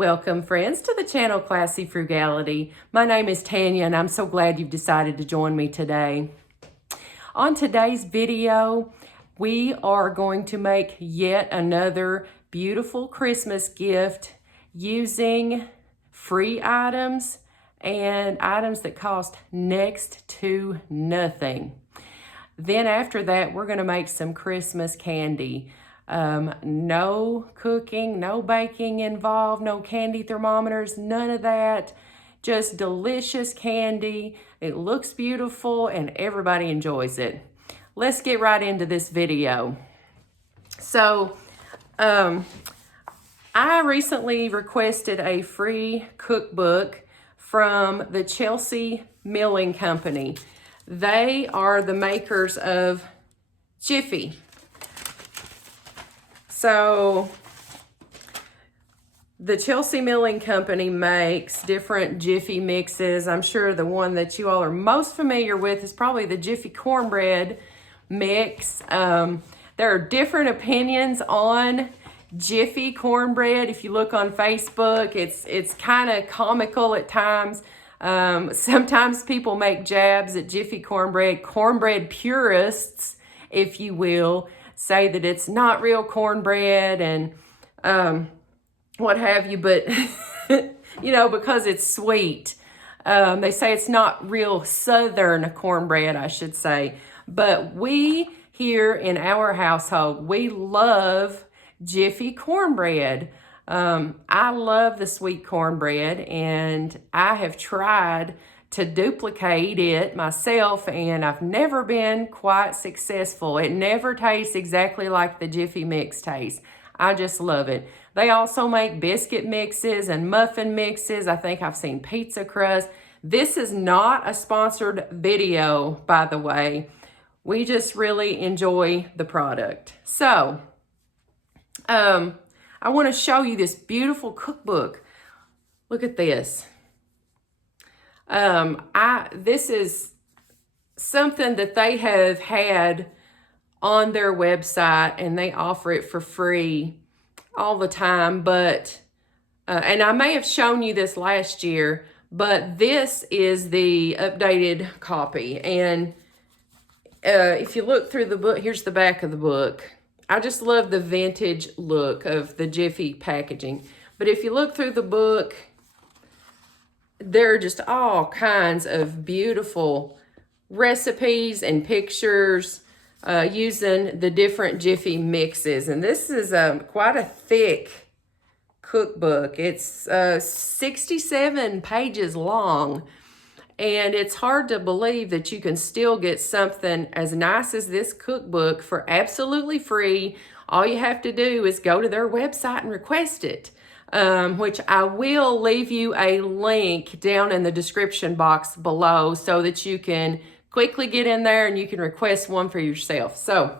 Welcome, friends, to the channel Classy Frugality. My name is Tanya, and I'm so glad you've decided to join me today. On today's video, we are going to make yet another beautiful Christmas gift using free items and items that cost next to nothing. Then after that, we're going to make some Christmas candy. No cooking, no baking involved, no candy thermometers, none of that. Just delicious candy. It looks beautiful and everybody enjoys it. Let's get right into this video. So, I recently requested a free cookbook from the Chelsea Milling Company. They are the makers of Jiffy. So the Chelsea Milling Company makes different Jiffy mixes. I'm sure the one that you all are most familiar with is probably the Jiffy cornbread mix. There are different opinions on Jiffy cornbread. If you look on Facebook, it's kind of comical at times. Sometimes people make jabs at Jiffy cornbread. Cornbread purists, if you will, say that it's not real cornbread and what have you, but you know, because it's sweet. They say it's not real Southern cornbread, I should say. But we here in our household, we love Jiffy cornbread. I love the sweet cornbread, and I have tried to duplicate it myself, and I've never been quite successful. It never tastes exactly like the Jiffy mix tastes. I just love it. They also make biscuit mixes and muffin mixes. I think I've seen pizza crust. This is not a sponsored video, by the way. We just really enjoy the product. So, I want to show you this beautiful cookbook. Look at this. This is something that they have had on their website, and they offer it for free all the time. But, and I may have shown you this last year, but this is the updated copy. And if you look through the book, here's the back of the book. I just love the vintage look of the Jiffy packaging. But if you look through the book, there are just all kinds of beautiful recipes and pictures using the different Jiffy mixes. And this is quite a thick cookbook. It's 67 pages long. And it's hard to believe that you can still get something as nice as this cookbook for absolutely free. All you have to do is go to their website and request it. Which I will leave you a link down in the description box below so that you can quickly get in there and you can request one for yourself. So,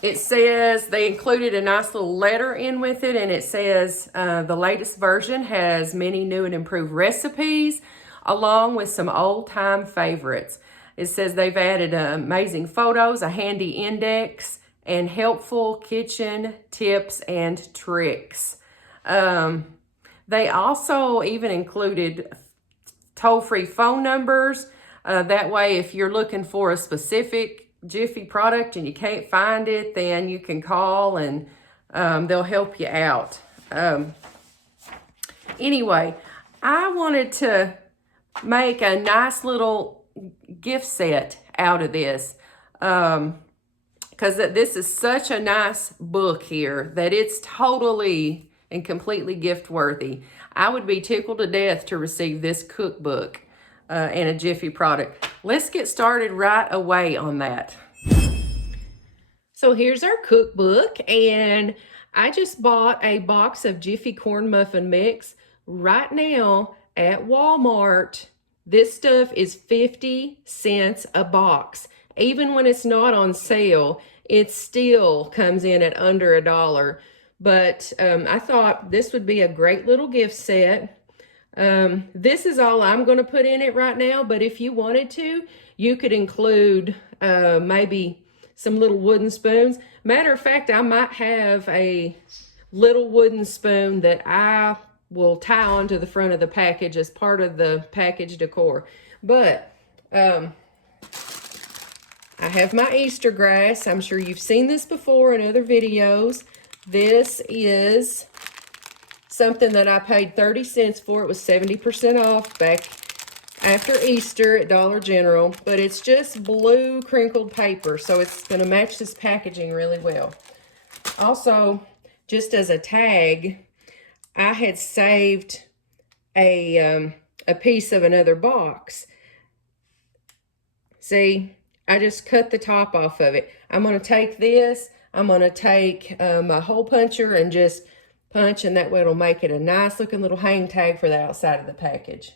it says they included a nice little letter in with it, and it says the latest version has many new and improved recipes along with some old-time favorites. It says they've added amazing photos, a handy index, and helpful kitchen tips and tricks. They also even included toll-free phone numbers. That way, if you're looking for a specific Jiffy product and you can't find it, then you can call and they'll help you out. Anyway, I wanted to make a nice little gift set out of this. Because this is such a nice book here that it's totally and completely gift worthy. I would be tickled to death to receive this cookbook and a Jiffy product. Let's get started right away on that. So here's our cookbook, and I just bought a box of Jiffy corn muffin mix. Right now at Walmart, this stuff is 50 cents a box. Even when it's not on sale, it still comes in at under $1. But I thought this would be a great little gift set. This is all I'm going to put in it right now, but if you wanted to, you could include maybe some little wooden spoons. Matter of fact, I might have a little wooden spoon that I will tie onto the front of the package as part of the package decor. But I have my Easter grass. I'm sure you've seen this before in other videos. This is something that I paid 30 cents for. It was 70% off back after Easter at Dollar General. But it's just blue crinkled paper, so it's going to match this packaging really well. Also, just as a tag, I had saved a piece of another box. See, I just cut the top off of it. I'm going to take this, I'm going to take my hole puncher and just punch, and that way it'll make it a nice looking little hang tag for the outside of the package.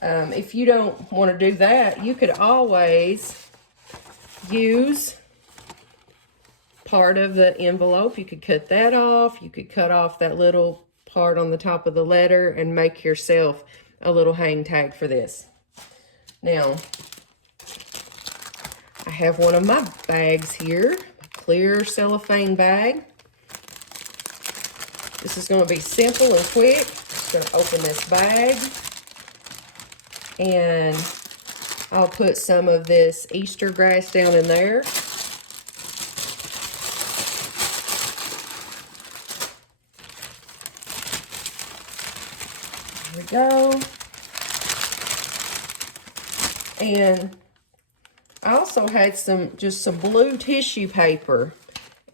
If you don't want to do that, you could always use part of the envelope. You could cut that off. You could cut off that little part on the top of the letter and make yourself a little hang tag for this. Now, I have one of my bags here, a clear cellophane bag. This is going to be simple and quick. I'm going to open this bag, and I'll put some of this Easter grass down in there. There we go. And I also had just some blue tissue paper,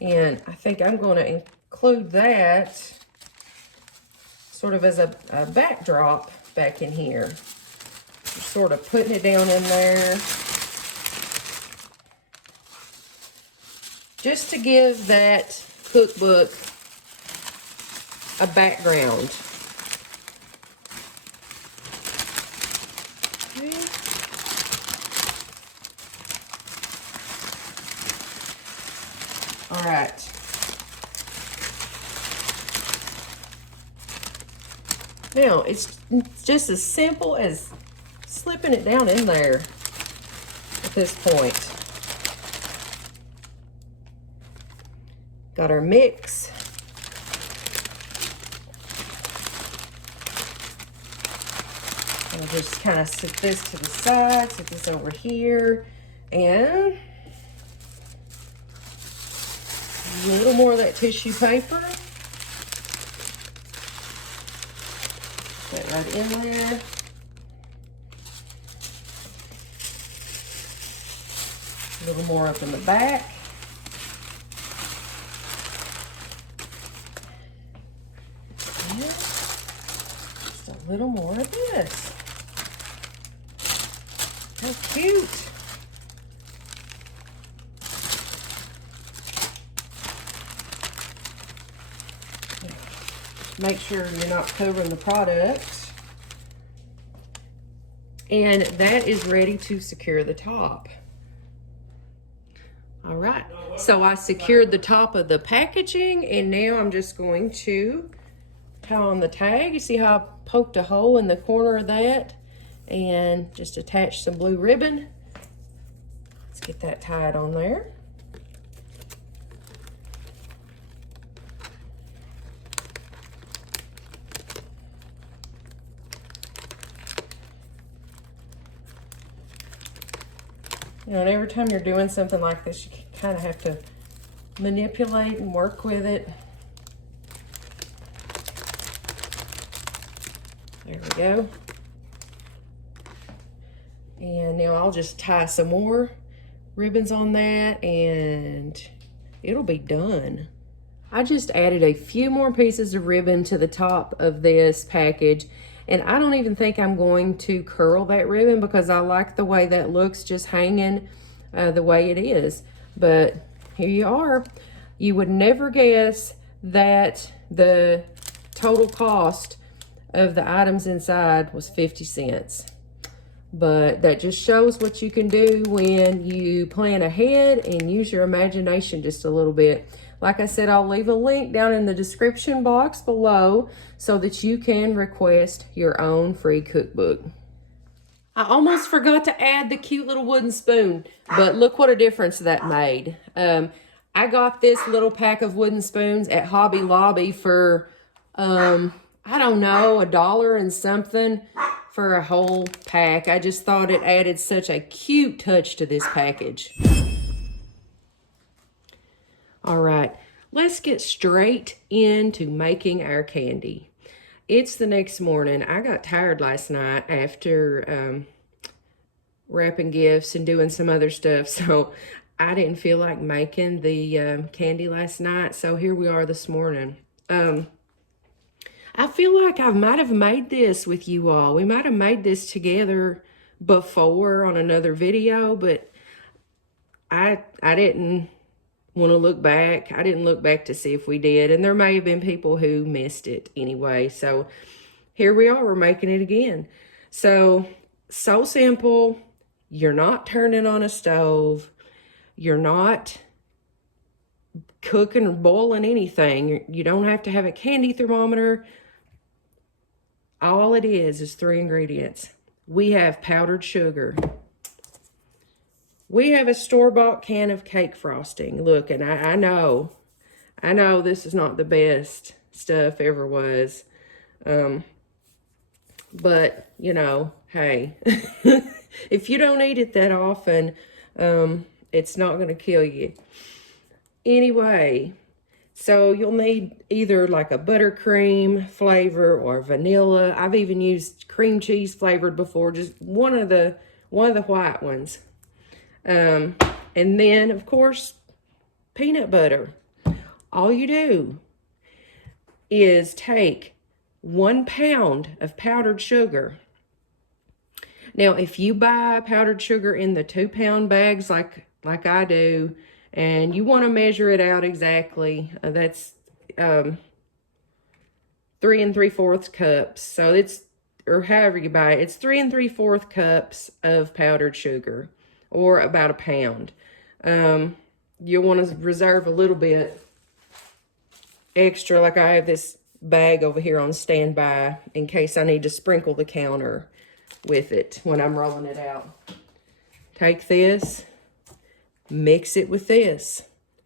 and I think I'm going to include that sort of as a backdrop back in here. Just sort of putting it down in there, just to give that cookbook a background. All right. Now, it's just as simple as slipping it down in there at this point. Got our mix. I'll just kind of set this to the side, set this over here, and a little more of that tissue paper. Put that right in there. A little more up in the back. And just a little more of this. How cute. Make sure you're not covering the product. And that is ready to secure the top. All right, so I secured the top of the packaging, and now I'm just going to tie on the tag. You see how I poked a hole in the corner of that and just attach some blue ribbon. Let's get that tied on there. You know, and every time you're doing something like this, you kind of have to manipulate and work with it. There we go. And now I'll just tie some more ribbons on that, and it'll be done. I just added a few more pieces of ribbon to the top of this package. And I don't even think I'm going to curl that ribbon because I like the way that looks just hanging the way it is. But here you are. You would never guess that the total cost of the items inside was 50 cents. But that just shows what you can do when you plan ahead and use your imagination just a little bit. Like I said, I'll leave a link down in the description box below so that you can request your own free cookbook. I almost forgot to add the cute little wooden spoon, but look what a difference that made. I got this little pack of wooden spoons at Hobby Lobby for, I don't know, $1 and something for a whole pack. I just thought it added such a cute touch to this package. All right, let's get straight into making our candy. It's the next morning. I got tired last night after wrapping gifts and doing some other stuff, so I didn't feel like making the candy last night, so here we are this morning. I feel like I might have made this with you all. We might have made this together before on another video, but I didn't want to look back. I didn't look back to see if we did, and there may have been people who missed it anyway. So here we are, we're making it again. So simple. You're not turning on a stove. You're not cooking or boiling anything. You don't have to have a candy thermometer. All it is 3 ingredients. We have powdered sugar. We have a store-bought can of cake frosting. Look, and I know this is not the best stuff ever was. But, you know, hey, if you don't eat it that often, it's not going to kill you. Anyway, so you'll need either like a buttercream flavor or vanilla. I've even used cream cheese flavored before, just one of the white ones. And then, of course, peanut butter. All you do is take 1 pound of powdered sugar. Now, if you buy powdered sugar in the 2-pound bags like I do, and you want to measure it out exactly, that's 3 3/4 cups. So it's, or however you buy it, it's 3 3/4 cups of powdered sugar, or about 1 pound. You'll want to reserve a little bit extra, like I have this bag over here on standby in case I need to sprinkle the counter with it when I'm rolling it out. Take this, mix it with this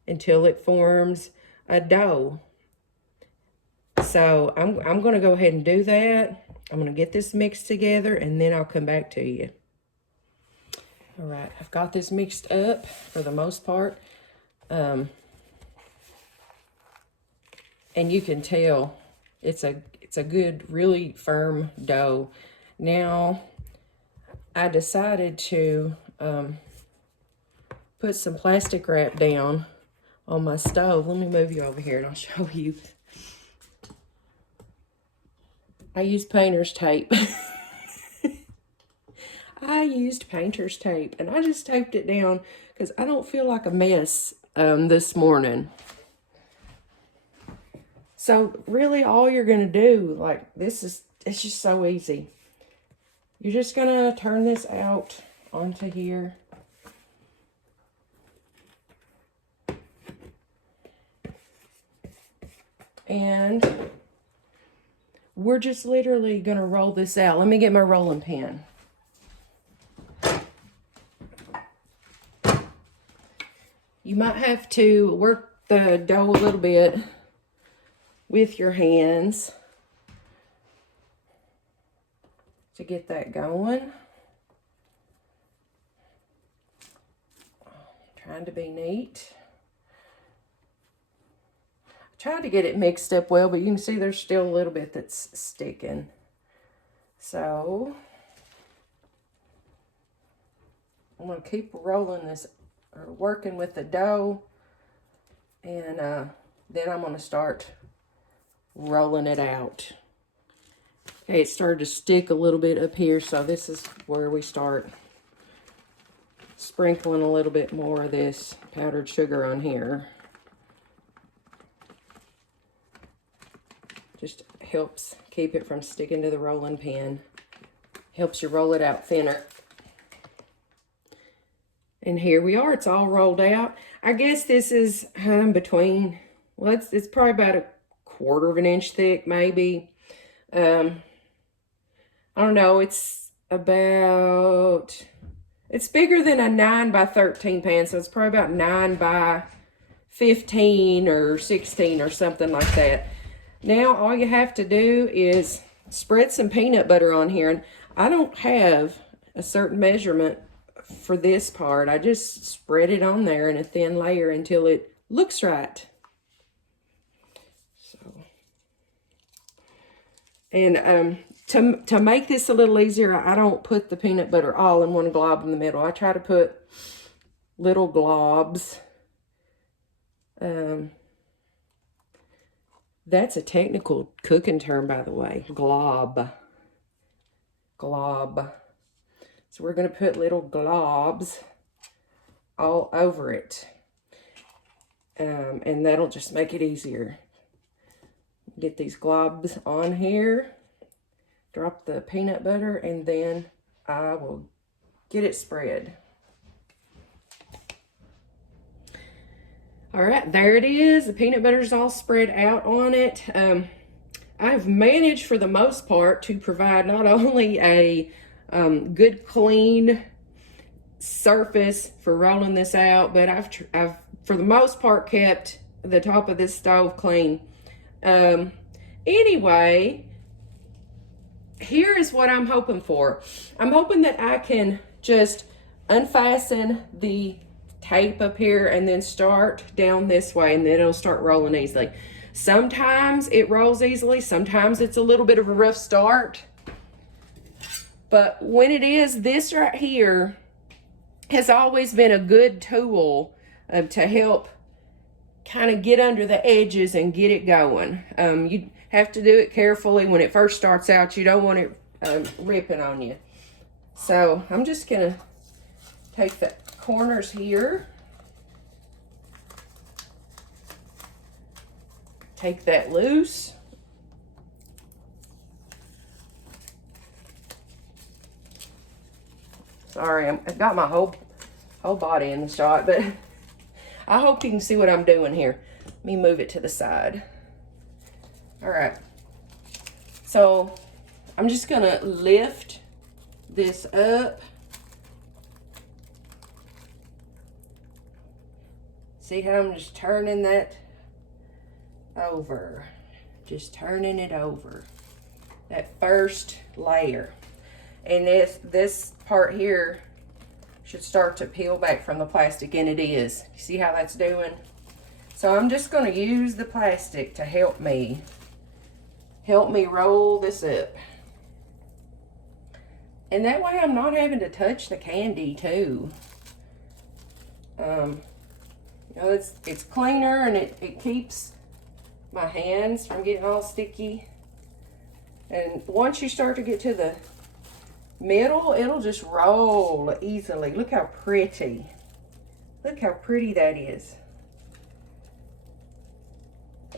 until it forms a dough. So I'm going to go ahead and do that. I'm going to get this mixed together and then I'll come back to you. All right, I've got this mixed up for the most part. And you can tell it's a good, really firm dough. Now, I decided to put some plastic wrap down on my stove. Let me move you over here and I'll show you. I used painter's tape. I used painter's tape and I just taped it down because I don't feel like a mess this morning. So really all you're going to do, like it's just so easy. You're just going to turn this out onto here. And we're just literally going to roll this out. Let me get my rolling pin. You might have to work the dough a little bit with your hands to get that going. Trying to be neat. I tried to get it mixed up well, but you can see there's still a little bit that's sticking. So I'm going to keep rolling this, or working with the dough, and then I'm going to start rolling it out. Okay, it started to stick a little bit up here, so this is where we start sprinkling a little bit more of this powdered sugar on here. Just helps keep it from sticking to the rolling pin. Helps you roll it out thinner. And here we are, it's all rolled out. I guess this is between, well, it's probably about 1/4 inch thick, maybe. I don't know, it's bigger than a 9 by 13 pan, so it's probably about 9 by 15 or 16 or something like that. Now all you have to do is spread some peanut butter on here. And I don't have a certain measurement for this part. I just spread it on there in a thin layer until it looks right. So, and to make this a little easier, I don't put the peanut butter all in one glob in the middle. I try to put little globs. That's a technical cooking term, by the way. Glob. Glob. So we're going to put little globs all over it. And that'll just make it easier. Get these globs on here. Drop the peanut butter, and then I will get it spread. All right, there it is. The peanut butter's all spread out on it. I've managed for the most part to provide not only a good clean surface for rolling this out, but I've for the most part kept the top of this stove clean. Anyway, here is what I'm hoping for. I'm hoping that I can just unfasten the tape up here and then start down this way, and then it'll start rolling easily. Sometimes it rolls easily, sometimes it's a little bit of a rough start. But when it is, this right here has always been a good tool to help kind of get under the edges and get it going. You have to do it carefully when it first starts out. You don't want it ripping on you. So I'm just going to take the corners here, take that loose, sorry, I've got my whole body in the shot, but I hope you can see what I'm doing here. Let me move it to the side. All right, so I'm just gonna lift this up. See how I'm just turning that over? Just turning it over. That first layer. And this part here should start to peel back from the plastic, and it is. You see how that's doing? So I'm just going to use the plastic to help me roll this up. And that way I'm not having to touch the candy too. You know, it's cleaner, and it keeps my hands from getting all sticky. And once you start to get to the middle, it'll just roll easily. Look how pretty. Look how pretty that is.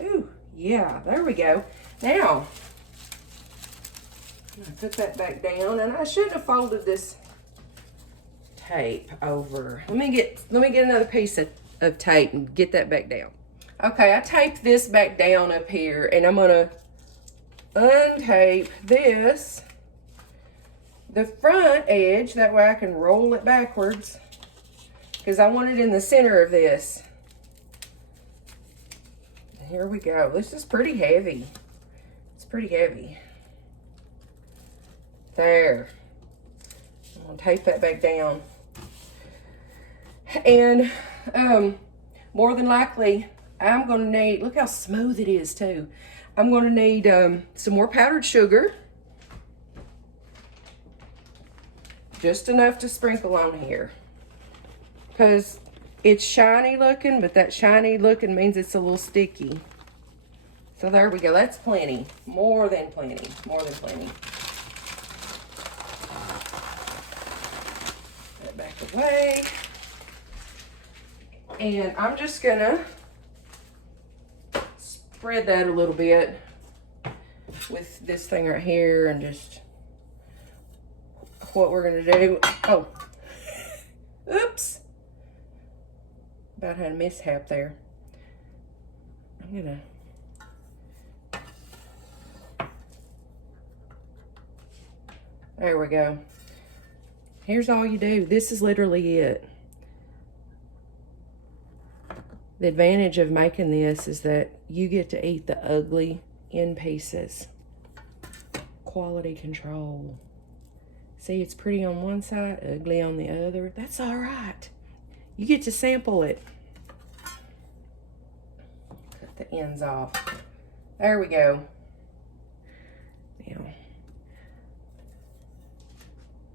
Ooh, yeah, there we go. Now, I'm gonna put that back down, and I should have folded this tape over. Let me get another piece of tape and get that back down. Okay, I taped this back down up here, and I'm gonna untape this, the front edge, that way I can roll it backwards, because I want it in the center of this. Here we go. This is pretty heavy. It's pretty heavy. There. I'm gonna tape that back down. And more than likely, I'm gonna need, look how smooth it is too. I'm gonna need some more powdered sugar. Just enough to sprinkle on here. Because it's shiny looking, but that shiny looking means it's a little sticky. So there we go, that's plenty. More than plenty, more than plenty. Put that back away. And I'm just gonna spread that a little bit with this thing right here, and just what we're gonna do. Oh, oops. About had a mishap there. I'm gonna there we go. Here's all you do. This is literally it. The advantage of making this is that you get to eat the ugly in pieces. Quality control. See, it's pretty on one side, ugly on the other. That's all right. You get to sample it. Cut the ends off. There we go. Now,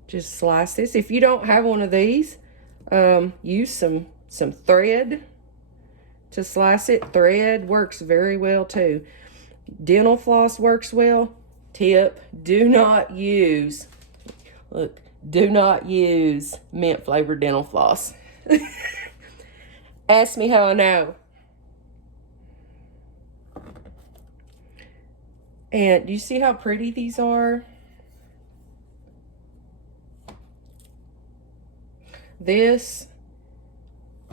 just slice this. If you don't have one of these, use some thread to slice it. Thread works very well too. Dental floss works well. Tip, do not use, look, do not use mint flavored dental floss. Ask me how I know. And do you see how pretty these are? This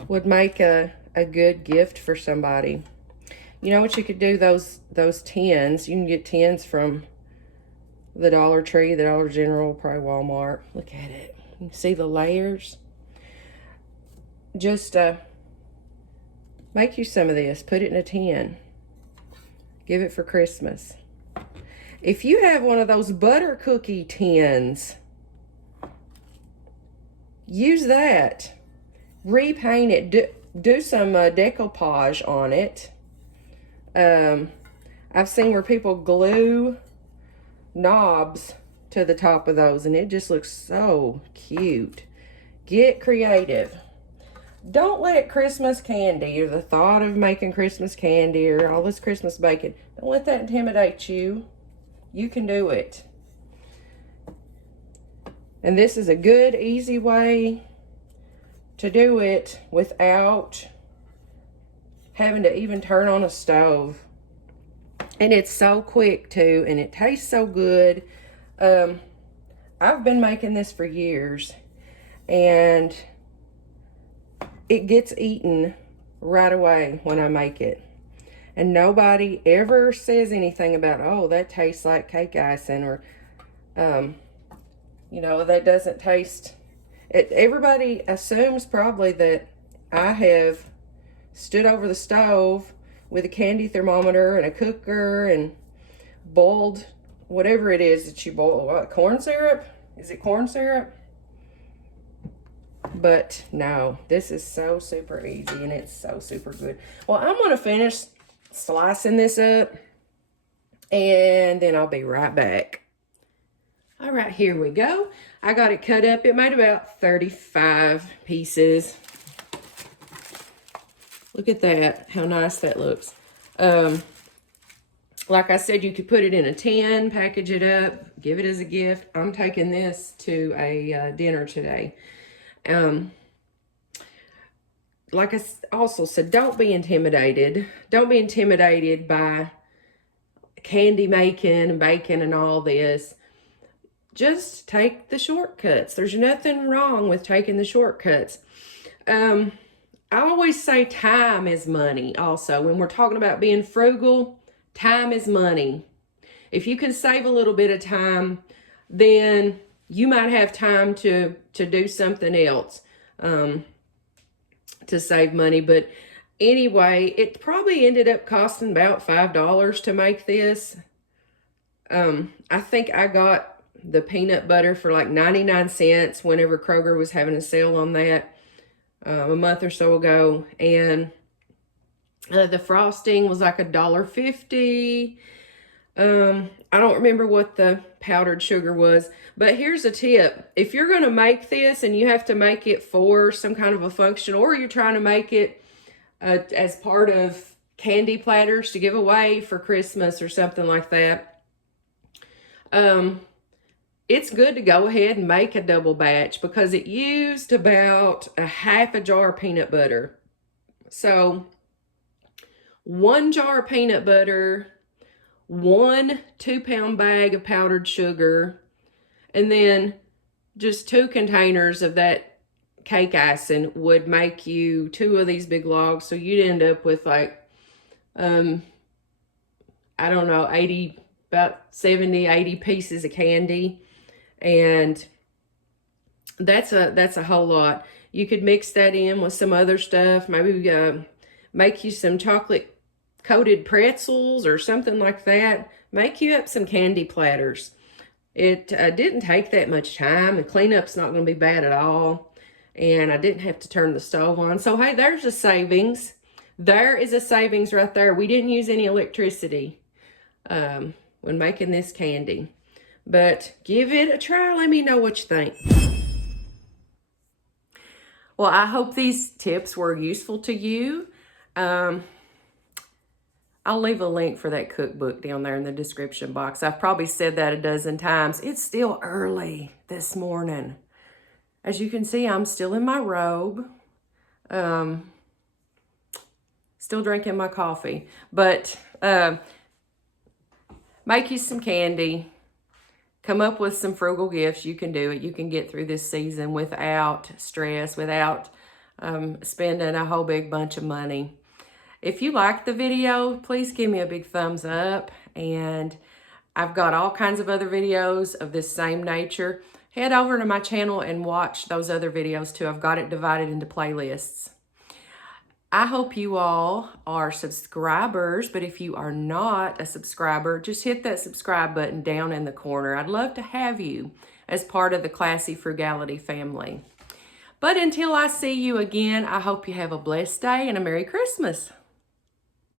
would make a good gift for somebody. You know what you could do? Those tins, you can get tins from the Dollar Tree, the Dollar General, probably Walmart. Look at it. You can see the layers. Just make you some of this. Put it in a tin. Give it for Christmas. If you have one of those butter cookie tins, use that. Repaint it. Do some decoupage on it. I've seen where people glue knobs to the top of those, and it just looks so cute. Get creative. Don't let Christmas candy or the thought of making Christmas candy or all this Christmas baking, don't let that intimidate you. You can do it. And this is a good, easy way to do it without having to even turn on a stove. And it's so quick too, and it tastes so good. I've been making this for years, and it gets eaten right away when I make it. And nobody ever says anything about, oh, that tastes like cake icing, or, you know, that doesn't taste. Everybody assumes probably that I have stood over the stove with a candy thermometer and a cooker and boiled whatever it is that you boil. What, corn syrup? Is it corn syrup? But no, this is so super easy, and it's so super good. Well, I'm going to finish slicing this up, and then I'll be right back. All right, here we go. I got it cut up. It made about 35 pieces. Look at that, how nice that looks. Like I said, you could put it in a tin, package it up, give it as a gift. I'm taking this to a dinner today. Like I also said, don't be intimidated. Don't be intimidated by candy making and baking and all this. Just take the shortcuts. There's nothing wrong with taking the shortcuts. I always say time is money also. When we're talking about being frugal, time is money. If you can save a little bit of time, then you might have time to do something else to save money. But anyway, it probably ended up costing about $5 to make this. I think I got the peanut butter for like 99 cents whenever Kroger was having a sale on that a month or so ago. And the frosting was like $1.50. I don't remember what the powdered sugar was, but here's a tip. If you're going to make this and you have to make it for some kind of a function, or you're trying to make it as part of candy platters to give away for Christmas or something like that, it's good to go ahead and make a double batch, because it used about a half a jar of peanut butter. So 1 jar of peanut butter, 1 2-pound bag of powdered sugar, and then just 2 containers of that cake icing would make you 2 of these big logs. So you'd end up with like, I don't know, about 70, 80 pieces of candy. And that's a whole lot. You could mix that in with some other stuff. Maybe make you some chocolate coated pretzels or something like that. Make you up some candy platters. It didn't take that much time. The cleanup's not going to be bad at all. And I didn't have to turn the stove on. So, hey, there's a savings. There is a savings right there. We didn't use any electricity when making this candy. But give it a try. Let me know what you think. Well, I hope these tips were useful to you. I'll leave a link for that cookbook down there in the description box. I've probably said that a dozen times. It's still early this morning. As you can see, I'm still in my robe. Still drinking my coffee. But make you some candy. Come up with some frugal gifts. You can do it. You can get through this season without stress, without spending a whole big bunch of money. If you liked the video, please give me a big thumbs up. And I've got all kinds of other videos of this same nature. Head over to my channel and watch those other videos too. I've got it divided into playlists. I hope you all are subscribers, but if you are not a subscriber, just hit that subscribe button down in the corner. I'd love to have you as part of the Classy Frugality family. But until I see you again, I hope you have a blessed day and a Merry Christmas.